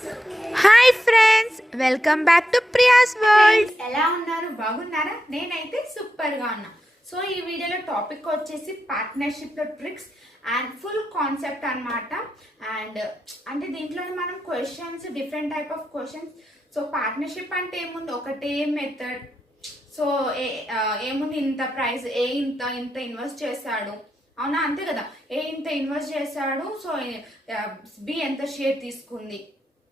Hi friends, welcome back to Priya's world. ఎలా ఉన్నారు? బాగున్నారా? నేనైతే సూపర్గా ఉన్నా. సో ఈ వీడియోలో టాపిక్ వచ్చేసి పార్ట్నర్షిప్లో ట్రిక్స్ అండ్ ఫుల్ కాన్సెప్ట్ అన్నమాట. అండ్ అంటే దీంట్లోనే మనం questions, different type of questions. So partnership అంటే ఏముంది, ఒకటే మెథడ్. సో ఏముంది, ఇంత ప్రైస్, ఇంత ఇంత ఇన్వెస్ట్ చేశాడు, అవునా? అంతే కదా, ఇంత ఇన్వెస్ట్ చేశాడు, సో బి ఎంత షేర్ తీసుకుంది.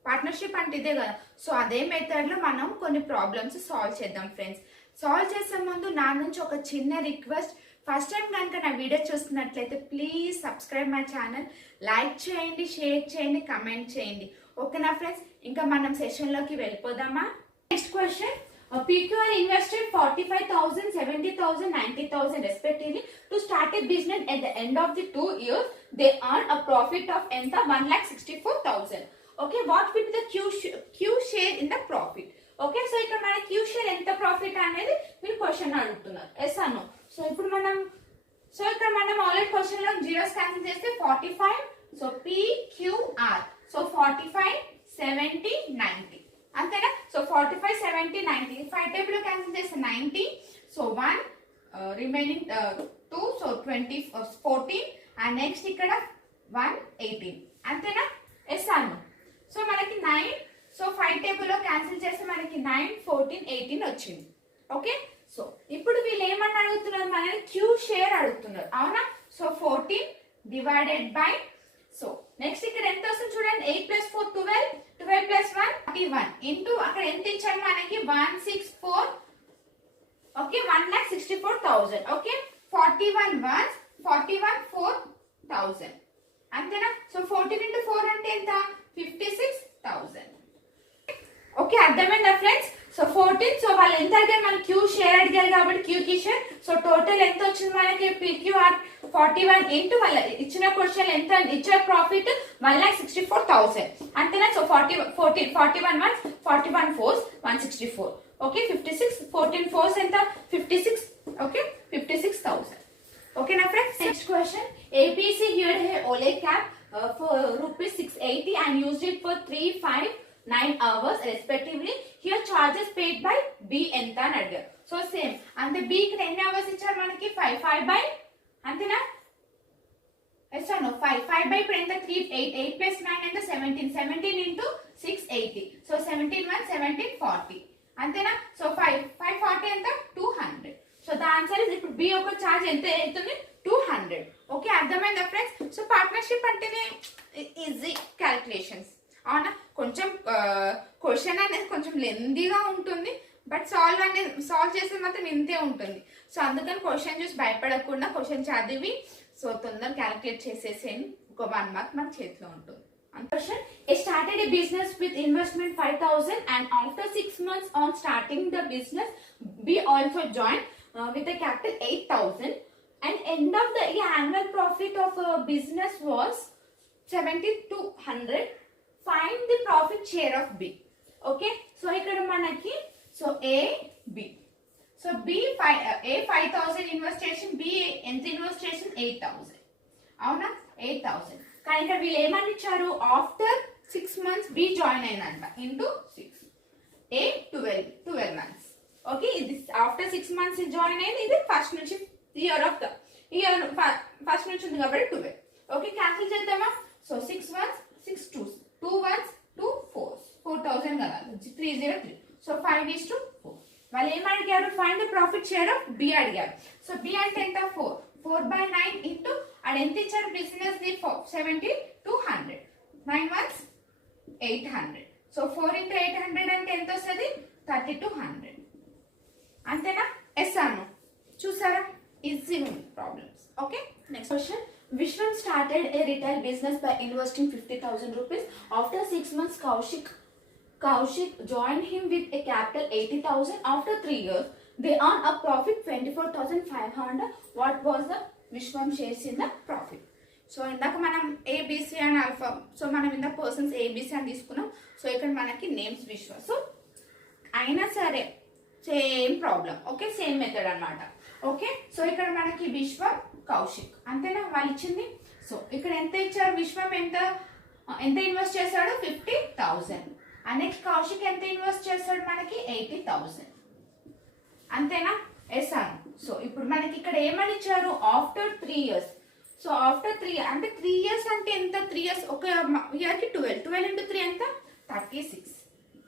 పార్ట్నర్షిప్ అంటే ఇదే కదా. సో అదే మెథడ్లో మనం కొన్ని ప్రాబ్లమ్స్ సాల్వ్ చేద్దాం ఫ్రెండ్స్. సాల్వ్ చేసే ముందు నా నుంచి ఒక చిన్న రిక్వెస్ట్. ఫస్ట్ టైం కనుక నా వీడియో చూస్తున్నట్లయితే please subscribe my channel, like చేయండి, షేర్ చేయండి, కమెంట్ చేయండి. ఓకేనా ఫ్రెండ్స్? ఇంకా మనం సెషన్లోకి వెళ్ళిపోదామా? Next question. PQR invested 45,000, 70,000, 90,000 respectively to start a business. At the end of the 2 years, they earn a profit of enta 1,64,000. Okay, what will the Q share in the profit? Okay, so ఇక్కడ మన Q share ఎంత profit అనేది మీరు question అడుగుతున్నారు. Yes అను. So ఇప్పుడు ఇక్కడ మనం already question లో జీరోస్ క్యాన్సిల్ చేస్తే 45. సో PQR, సో 45, 70, 90 అంతేనా? సో 45, 70, 90 5 టేబుల్ లో క్యాన్సిల్ చేస్తే 90. So 1 remaining 2, so 20, 14 and next ఇక్కడ 1, 18 అంతేనా? ఎస్ అను. సో మనకి 9, సో 5 టేబుల్ లో క్యాన్సిల్ చేస్తే మనకి 9, 14, 18 వచ్చింది. ఓకే, సో ఇప్పుడు వీళ్ళు ఏమని అడుగుతున్నారు, మనల్ని క్యూ షేర్ అడుగుతున్నారు, అవునా? So 14 divided by, so next ఇక్కడ ఎంత వస్తుంది చూడండి, 8 + 4 12, 12 + 1 41 ఇంటూ అక్కడ ఎంత ఇచ్చారు మనకి 164. ఓకే, 1,64,000. ఓకే, 41 1 41 4,000 అంతేనా? సో 14 into 4 అంటే ఎంత, 56,000. ఓకే, అర్థమైందా ఫ్రెండ్స్? సో 14, సో వాళ్ళు ఎంత అడిగారు, మన క్యూ షేర్ అడిగారు కాబట్టి క్యూ కి షేర్. సో టోటల్ ఎంత వచ్చింది మనకి, PQR 41 ఇంటూ వాళ్ళ ఇచ్చిన క్వశ్చన్ ఎంత ఇచ్చిన ప్రాఫిట్ 1,64,000 అంతేనా? సో 41 1 41 4 164. ఓకే, 56 14 4 ఎంత, 56. Okay, 56,000. Okay na friends, next question. ABC hired a Ole cab for rupees 680 and used it for 3, 5, 9 hours respectively. Here charges paid by B enta అని అడిగారు. So same అంటే B కి ఎన్ని hours ఇచ్చారు మనకి, 5 by అంతేనా? Yes no 5 by ఇప్పుడు ఎంత, 3 8 + 9 ఎంత, 17 17 into 680. సో 17 1 17 40 అంతేనా? సో 5 40 ఎంత, 200. సో ద ఆన్సర్ ఇస్, ఇప్పుడు బి యొక్క చార్జ్ ఎంత అవుతుంది, 200. ఓకే, అర్థమైందా ఫ్రెండ్స్? సో పార్ట్నర్షిప్ అంటేనే ఈజీ క్యాలిక్యులేషన్స్, అవునా? కొంచెం క్వశ్చన్ అనేది కొంచెం లెందీగా ఉంటుంది, బట్ సాల్వ్ చేసేది మాత్రం ఇంతే ఉంటుంది. సో అందుకని క్వశ్చన్ చూసి భయపడకుండా క్వశ్చన్ చదివి సో తొందరగా క్యాలిక్యులేట్ చేసేసేయండి. ఒక 1 మార్క్ మన చేతిలో ఉంటుంది. Question. I started a business with investment 5,000 and after 6 months on starting the business, B also joined with a capital 8,000 and end of the year annual profit of business was 7,200. Find the profit share of B. Okay, so ఇక్కడ మనకి so A B. So B A 5,000 invest చేసి B ఎంత invest చేసి 8,000, అవునా? 8,000. కానీ ఇక్కడ వీళ్ళు ఏమని ఇచ్చారు, ఆఫ్టర్ 6 months B జాయిన్ అయినంట ఇంటూ 6, A 12 months. ఓకే, ఇది ఆఫ్టర్ 6 months జాయిన్ అయింది, ఇది ఫస్ట్ నుంచి year of the year first నుంచి ఉంది కాబట్టి 12. ఓకే, క్యాన్సిల్ చేద్దామా? సో 6 1 6 2 2 1 2 4 4,000 కదా, 303. సో 5:4. వాళ్ళు ఏం అడిగారు, find the profit share of B అడిగారు. సో బి అంటే ఎంత, 4 by 9 ఇంటూ అది ఎంత ఇచ్చారు, బిజినెస్ ది 7,200, 9 1 800. సో 4 into 800 అంటే ఎంత వస్తుంది, 3,200 అంతేనా? ఎస్ అను. చూసారా, easy problems. Okay, next question. Vishwan started a retail business by investing 50,000 rupees. After 6 months, Kaushik joined him with a capital 80,000. After 3 years, they earned a profit 24,500. What was the Vishwan shares in the profit? So ఇందాక మనం ABC and alpha, so మనం ఇందాక persons ABC అని తీసుకున్నాం. So ఇక్కడ మనకి names విశ్వ. So అయినా సరే same problem. Okay, same method అన్నమాట. ఓకే, సో ఇక్కడ మనకి విశ్వ కౌశిక్ అంతేనా వాళ్ళు ఇచ్చింది. సో ఇక్కడ ఎంత ఇచ్చారు, విశ్వం ఎంత ఎంత ఇన్వెస్ట్ చేశాడు 50,000. అండ్ నెక్స్ట్ కౌశిక్ ఎంత ఇన్వెస్ట్ చేశాడు మనకి 80,000. అంతేనా? ఎస్ అను. సో ఇప్పుడు మనకి ఇక్కడ ఏమని ఇచ్చారు ఆఫ్టర్ 3 years. సో ఆఫ్టర్ 3 అంటే 3 years అంటే ఎంత 3 years ఒక ఇయర్ కి 12 into 3 ఎంత 36.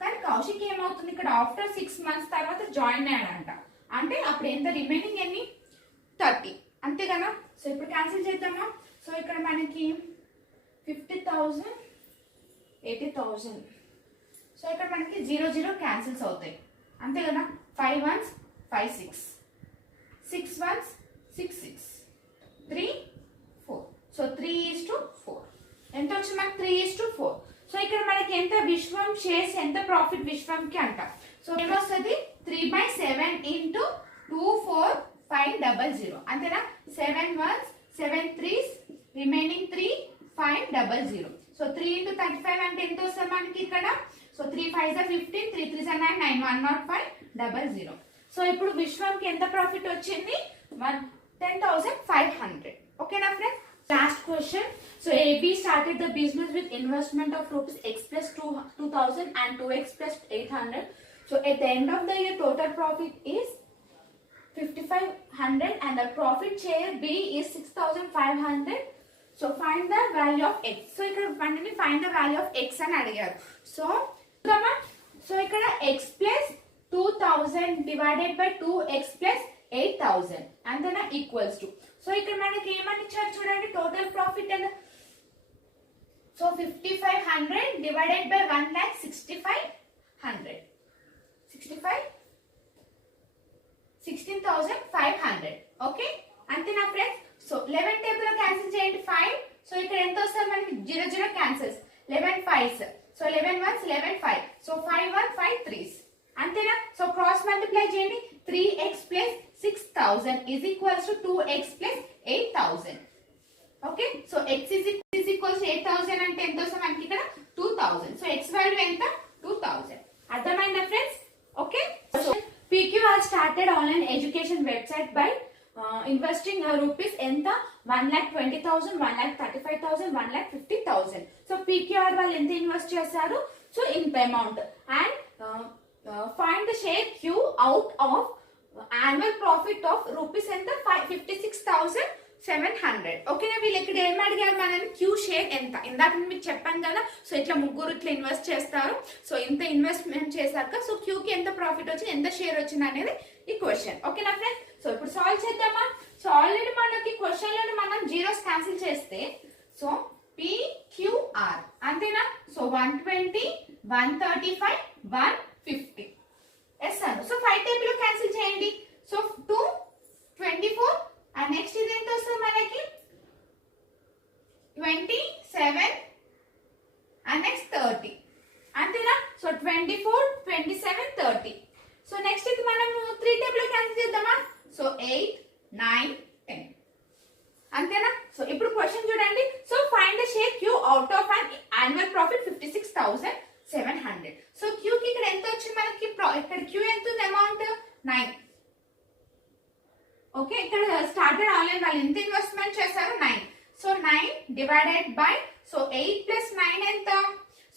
కానీ కౌశిక్ ఏమవుతుంది ఇక్కడ ఆఫ్టర్ 6 months తర్వాత జాయిన్ అయ్యాడంట. అంటే అప్పుడు ఎంత రిమైనింగ్ ఎన్ని 30 అంతే కదా. సో ఇప్పుడు క్యాన్సిల్ చేద్దామా. సో ఇక్కడ మనకి 50,000 80,000. సో ఇక్కడ మనకి 0 క్యాన్సిల్స్ అవుతాయి అంతే కదా. 5 ones 5 6 6 ones 6 6 3 4. సో 3:4 ఎంత వచ్చింది మనకి 3:4. సో ఇక్కడ మనకి ఎంత విశ్వం షేర్స్ ఎంత ప్రాఫిట్ విశ్వంకి అంట. సో ఏమొస్తుంది 3/7 into 2 4 5 0 0 అంతేనా. 7 ones 7 3s remaining 3 5 0 0. So 3 into 35 అంటే ఎంత వస్తుంది మనకి ఇక్కడ. So 3 5s are 15 3 3s are 9 9 105 0 0. So ఇప్పుడు విశ్వంకి ఎంత ప్రాఫిట్ వచ్చింది 10,500. ఓకేనా friends. Last question. So AB started the business with investment of rupees X plus 2,000 and 2X plus 800. So at the end of the year total profit is 5,500 and the profit share B is 6,500. So find the value of X. So ఇక్కడ మనని find the value of X అని అడిగారు. So ఇక్కడ X plus 2,000 divided by 2X plus 8,000 అంతేనా equals to. So ఇక్కడ మనకి ఏమని ఇచ్చారు చూడండి టోటల్ ప్రాఫిట్ ఎంత. So 5,500 divided by 1,65,100 16,500. ఓకే అంతేనా ఫ్రెండ్స్. సో 11 టేబుల్ లో క్యాన్సిల్ చేయండి 5. సో ఇక్కడ ఎంత వస్తుంది మనకి 0 cancels 11 5s. So 11 1s 11 5. So 5 1 5 3s అంతేనా. సో క్రాస్ మల్టిప్లై చేయండి 3x plus 6,000 is equals to 2x plus 8,000. Okay so x is equals to 8,000 అంటే ఎంత వస్తుంది మనకి ఇక్కడ 2,000. సో x వాల్యూ ఎంత 2,000. అర్థమైందా friends. Okay so PQ has started online education website by investing rupees ఎంత 1,20,000 1,35,000 1,50,000. So PQR వాళ్ళు ఎంత ఇన్వెస్ట్ చేశారు. సో ఇంత amount and find the share Q out of annual profit of rupees ఎంత 56,700. ఓకేనా. వీళ్ళు ఇక్కడ ఏం అడిగారు మనని Q షేర్ ఎంత. ఇందాక మీకు చెప్పాను కదా. సో ఇట్లా ముగ్గురు ఇట్లా ఇన్వెస్ట్ చేస్తారు. సో ఇంత ఇన్వెస్ట్మెంట్ చేశాక సో Q కి ఎంత ప్రాఫిట్ వచ్చింది ఎంత షేర్ వచ్చింది అనేది ఈ క్వశ్చన్. ఓకేనా ఫ్రెండ్స్. సో ఇప్పుడు సాల్వ్ చేద్దామా. సో ఆల్రెడీ మనకి క్వశ్చన్ లో మనం జీరోస్ క్యాన్సిల్ చేస్తే సో PQR అంతేనా. సో 120 135 150 ఎస్ అను. సో 5 టేబుల్ లో క్యాన్సిల్ చేయండి. సో 2 24 అండ్ నెక్స్ట్ ఇది ఎంత వస్తుంది మనకి 27 అండ్ నెక్స్ట్ 30 అంతేనా. సో 24 27 30. సో నెక్స్ట్ ఇది మనం 3 టేబుల్ లో క్యాన్సిల్ చేద్దామా. సో 8 9 10 అంతేనా. సో ఇప్పుడు క్వశ్చన్ చూడండి. So find the share Q out of an annual profit 56,700. So Q కి ఇక్కడ ఎంత వచ్చింది మనకి ఇక్కడ Q ఎంత ఉంది అమౌంట్ 9. ఓకే ఇక్కడ స్టార్టెడ్ ఆన్లైన్ వాళ్ళు ఎంత ఇన్వెస్ట్మెంట్ చేశారు 9. So 9 divided by so 8 plus 9 ఎంత.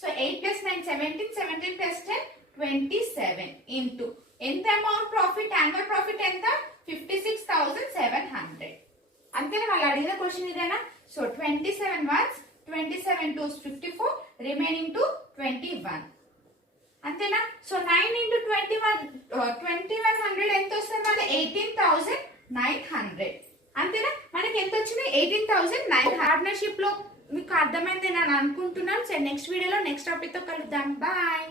సో 8 plus 9 17 17 plus 10 27 ఇంటూ ఎంత అమౌంట్ ప్రాఫిట్ యాన్యువల్ ప్రాఫిట్ ఎంత 56,700. అంతేనా. వాళ్ళు అడిగిన క్వశ్చన్ ఇదేనా. So 27 ones 27 2s 54 remaining to 21 అంతేనా. సో 9 into 2100 ఎంత వస్తుంది మన 18,900 అంతేనా. మనకి ఎంత వచ్చింది 18,900. పార్ట్నర్షిప్ లో మీకు అర్థమైంది నేను అనుకుంటున్నాను. సో నెక్స్ట్ వీడియోలో నెక్స్ట్ టాపిక్ తో కలుద్దాం. బాయ్.